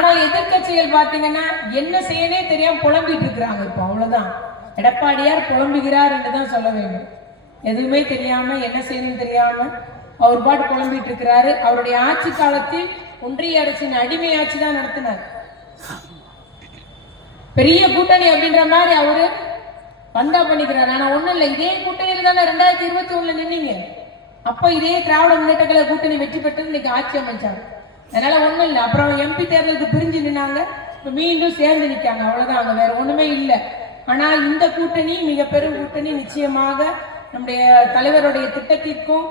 ஆனால் எதிர்கட்சிகள் பாத்தீங்கன்னா என்ன செய்யனே தெரியாம புலம்பிட்டு இருக்கிறாங்க. இப்போ அவ்வளவுதான், எடப்பாடியார் புலம்புகிறார் என்றுதான் சொல்ல வேண்டும். எதுவுமே தெரியாம என்ன செய்யணும் தெரியாம அவர் பாட்டு புலம்பிட்டு இருக்கிறாரு. அவருடைய ஆட்சி காலத்தில் ஒன்றிய அரசின் அடிமை ஆட்சி தான் நடத்தினார். பெரிய கூட்டணி அப்படின்ற மாதிரி அவரு வந்தா பண்ணிக்கிறார். ஆனா ஒண்ணும் இல்லை, இதே கூட்டணியில் தானே 2021 நின்னீங்க. அப்ப இதே திராவிட முன்னேற்ற கழக கூட்டணி வெற்றி பெற்று இன்னைக்கு ஆட்சி அமைச்சாங்க. அதனால ஒண்ணும் இல்லை. அப்புறம் எம்பி தேர்தலுக்கு பிரிஞ்சு நின்னாங்க, இப்ப மீண்டும் சேர்ந்து நிற்காங்க, அவ்வளவுதான், அங்க வேற ஒண்ணுமே இல்லை. ஆனால் இந்த கூட்டணி மிக பெரும் கூட்டணி. நிச்சயமாக நம்முடைய தலைவருடைய திட்டத்திற்கும்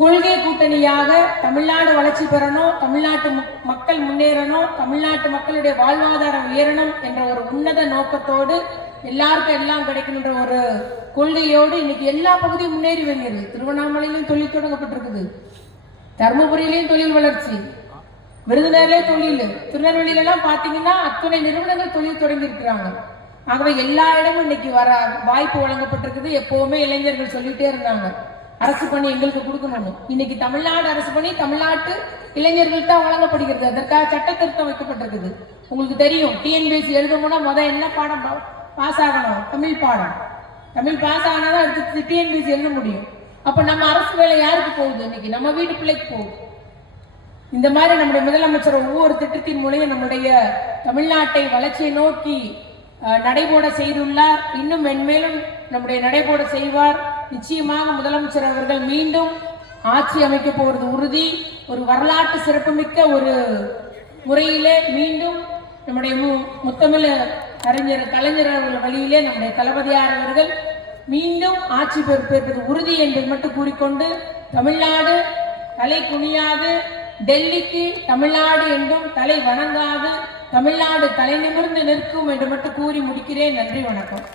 கொள்கை கூட்டணியாக தமிழ்நாடு வளர்ச்சி பெறணும், தமிழ்நாட்டு மக்கள் முன்னேறணும், தமிழ்நாட்டு மக்களுடைய வாழ்வாதாரம் உயரணும் என்ற ஒரு உன்னத நோக்கத்தோடு எல்லாருக்கும் எல்லாம் கிடைக்கணுன்ற ஒரு கொள்கையோடு இன்னைக்கு எல்லா பகுதியும் முன்னேறி வருகிறது. திருவண்ணாமலையிலும் தொழில் தொடங்கப்பட்டிருக்குது, தருமபுரியிலையும் தொழில் வளர்ச்சி, விருதுநகர்லயே தொழில், திருநெல்வேலியில எல்லாம் பாத்தீங்கன்னா அத்துணை நிறுவனங்கள் தொழில் தொடங்கி இருக்கிறாங்க. ஆகவே எல்லா இடமும் இன்னைக்கு வர வாய்ப்பு வழங்கப்பட்டிருக்குது. எப்பவுமே இளைஞர்கள் சொல்லிட்டே இருந்தாங்க அரசு பணி எங்களுக்கு கொடுக்கணும். இன்னைக்கு தமிழ்நாடு அரசு பணி தமிழ்நாட்டு இளைஞர்கள் தான் வழங்கப்படுகிறது. அதற்காக சட்ட திருத்தம் வைக்கப்பட்டிருக்குது. உங்களுக்கு தெரியும், டிஎன்பிஎஸ்சி எழுதணும்னா முதல் என்ன பாடம் பாஸ் ஆகணும்? தமிழ் பாடம். தமிழ் பாஸ் ஆனாதான் அடுத்து டிஎன்பிஎஸ்சி எழுத முடியும். அப்ப நம்ம அரசு வேலை யாருக்கு போகுது? இன்னைக்கு நம்ம வீட்டு பிள்ளைக்கு போகுது. இந்த மாதிரி நம்முடைய முதலமைச்சர் ஒவ்வொரு திட்டத்தின் மூலம் நம்முடைய தமிழ்நாட்டை வளர்ச்சியை நோக்கி நடைபோட செய்துள்ளார். இன்னும் மென்மேலும் நம்முடைய நடைபோட செய்வார். நிச்சயமாக முதலமைச்சர் அவர்கள் மீண்டும் ஆட்சி அமைக்க போவது உறுதி. ஒரு வரலாற்று சிறப்புமிக்க ஒரு முறையிலே மீண்டும் நம்முடைய முத்தமிழ் அறிஞர் கலைஞர் அவர்கள் வழியிலே நம்முடைய தளபதியார் அவர்கள் மீண்டும் ஆட்சி பொறுப்பேற்பது உறுதி என்பது மட்டும் கூறிக்கொண்டு, தமிழ்நாடு தலை குனியாது, டெல்லிக்கு தமிழ்நாடு என்றும் தலை வணங்காது, தமிழ்நாடு தலை நிமிர்ந்து நிற்கும் என்று மட்டும் கூறி முடிக்கிறேன். நன்றி, வணக்கம்.